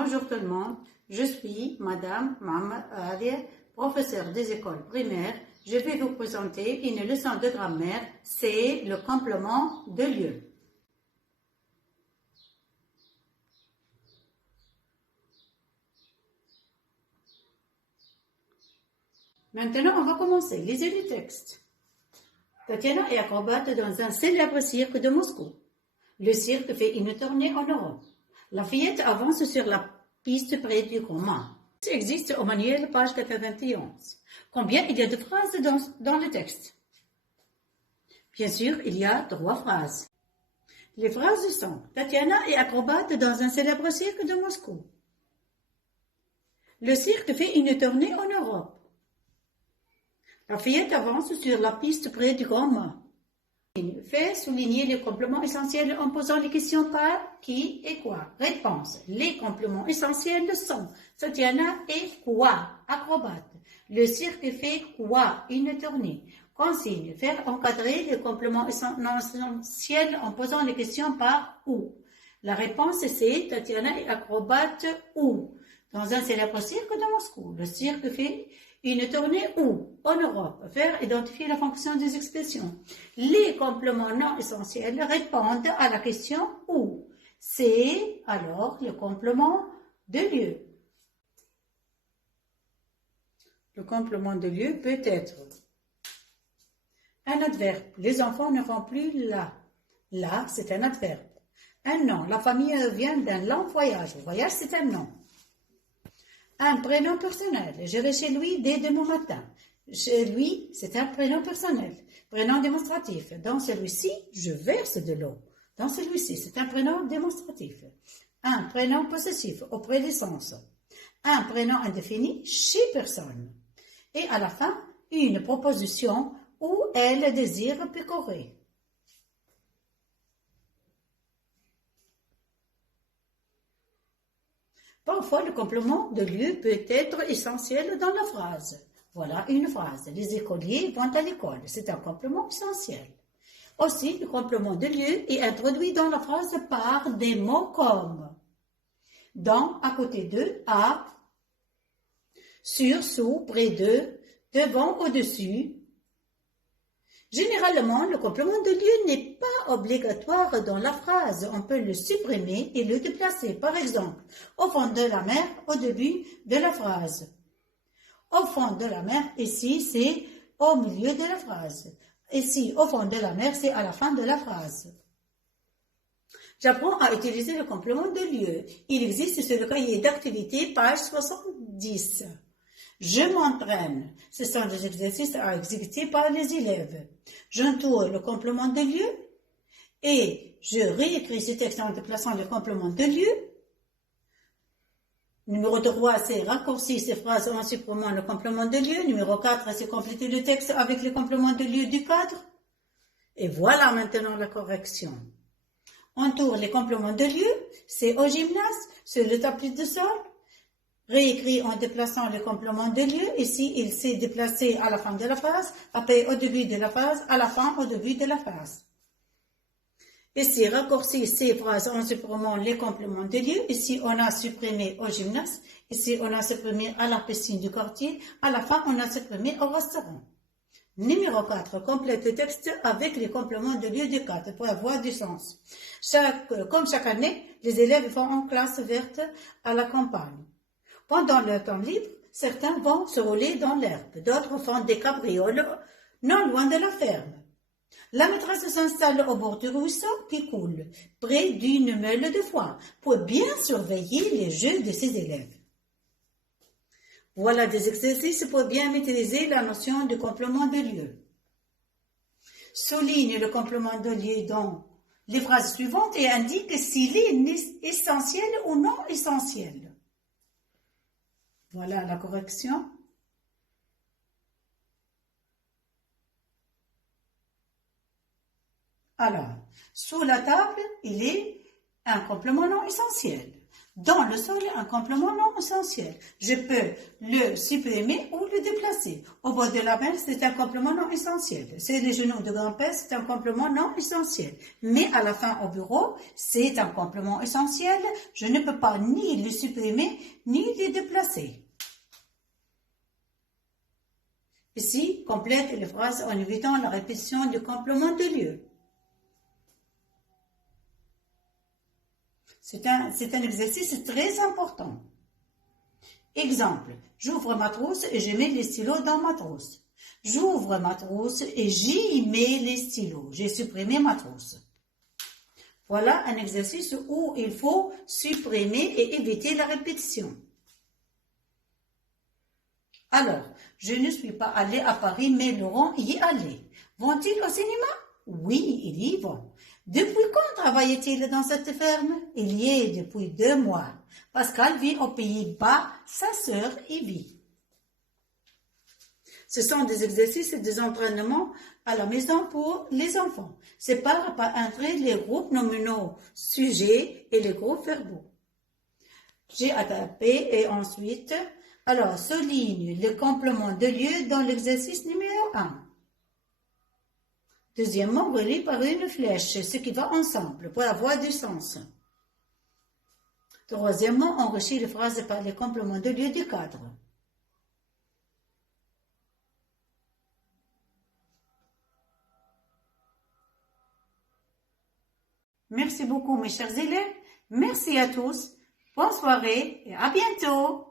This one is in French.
Bonjour tout le monde, je suis Madame Mohamed Ali, professeure des écoles primaires. Je vais vous présenter une leçon de grammaire, c'est le complément de lieu. Maintenant, on va commencer. Lisez le texte. Tatiana est acrobate dans un célèbre cirque de Moscou. Le cirque fait une tournée en Europe. La fillette avance sur la piste près du grand mât. Ça existe au manuel, page 91. Combien il y a de phrases dans le texte? Bien sûr, il y a 3 phrases. Les phrases sont: Tatiana est acrobate dans un célèbre cirque de Moscou. Le cirque fait une tournée en Europe. La fillette avance sur la piste près du grand mât. Fait souligner les compléments essentiels en posant les questions par qui et quoi. Réponse. Les compléments essentiels sont Tatiana est quoi? Acrobate. Le cirque fait quoi? Une tournée. Consigne. Faire encadrer les compléments essentiels en posant les questions par où. La réponse c'est Tatiana est acrobate où? Dans un célèbre cirque de Moscou. Le cirque fait une tournée où? En Europe. Faire identifier la fonction des expressions. Les compléments non essentiels répondent à la question où. C'est alors le complément de lieu. Le complément de lieu peut être un adverbe. Les enfants ne vont plus là. Là, c'est un adverbe. Un nom. La famille vient d'un long voyage. Le voyage, c'est un nom. Un prénom personnel. Je vais chez lui dès demain matin. Chez lui, c'est un prénom personnel. Prénom démonstratif. Dans celui-ci, je verse de l'eau. Dans celui-ci, c'est un prénom démonstratif. Un prénom possessif auprès des sens. Un prénom indéfini chez personne. Et à la fin, une proposition où elle désire picorer. Parfois, le complément de lieu peut être essentiel dans la phrase. Voilà une phrase. Les écoliers vont à l'école. C'est un complément essentiel. Aussi, le complément de lieu est introduit dans la phrase par des mots comme dans, à côté de, à, sur, sous, près de, devant, au-dessus. Généralement, le complément de lieu n'est pas obligatoire dans la phrase. On peut le supprimer et le déplacer. Par exemple, au fond de la mer, au début de la phrase. Au fond de la mer, ici, c'est au milieu de la phrase. Ici, au fond de la mer, c'est à la fin de la phrase. J'apprends à utiliser le complément de lieu. Il existe sur le cahier d'activité, page 70. Je m'entraîne. Ce sont des exercices à exécuter par les élèves. J'entoure le complément de lieu et je réécris ce texte en déplaçant le complément de lieu. Numéro 3, c'est raccourcir ces phrases en supprimant le complément de lieu. Numéro 4, c'est compléter le texte avec le complément de lieu du cadre. Et voilà maintenant la correction. Entoure les compléments de lieu, c'est au gymnase, sur le tapis de sol. Réécrit en déplaçant le complément de lieu. Ici, il s'est déplacé à la fin de la phrase, après au début de la phrase, à la fin au début de la phrase. Ici, raccourci ces phrases en supprimant les compléments de lieu. Ici, on a supprimé au gymnase. Ici, on a supprimé à la piscine du quartier. À la fin, on a supprimé au restaurant. Numéro 4. Complète le texte avec les compléments de lieu du cadre pour avoir du sens. Comme chaque année, les élèves vont en classe verte à la campagne. Pendant leur temps libre, certains vont se rouler dans l'herbe, d'autres font des cabrioles non loin de la ferme. La maîtresse s'installe au bord du ruisseau qui coule, près d'une meule de foin, pour bien surveiller les jeux de ses élèves. Voilà des exercices pour bien maîtriser la notion du complément de lieu. Souligne le complément de lieu dans les phrases suivantes et indique s'il est essentiel ou non essentiel. Voilà la correction. Alors, sous la table, il est un complément non essentiel. Dans le sol, un complément non essentiel. Je peux le supprimer ou le déplacer. Au bord de la mer, c'est un complément non essentiel. C'est les genoux de grand-père, c'est un complément non essentiel. Mais à la fin, au bureau, c'est un complément essentiel. Je ne peux pas ni le supprimer, ni le déplacer. Ici, complète les phrases en évitant la répétition du complément de lieu. C'est un exercice très important. Exemple, j'ouvre ma trousse et je mets les stylos dans ma trousse. J'ouvre ma trousse et j'y mets les stylos. J'ai supprimé ma trousse. Voilà un exercice où il faut supprimer et éviter la répétition. Alors, je ne suis pas allée à Paris, mais Laurent y est allé. Vont-ils au cinéma? Oui, ils y vont. Depuis quand travaille-t-il dans cette ferme? Il y est depuis 2 mois. Pascal vit aux Pays-Bas, sa sœur y vit. Ce sont des exercices et des entraînements à la maison pour les enfants. Sépare par entrer les groupes nominaux sujets et les groupes verbaux. J'ai à taper et ensuite, alors souligne le complément de lieu dans l'exercice numéro 1. Deuxièmement, relie par une flèche, ce qui va ensemble pour avoir du sens. Troisièmement, enrichis les phrases par les compléments de lieu du cadre. Merci beaucoup mes chers élèves. Merci à tous. Bonne soirée et à bientôt.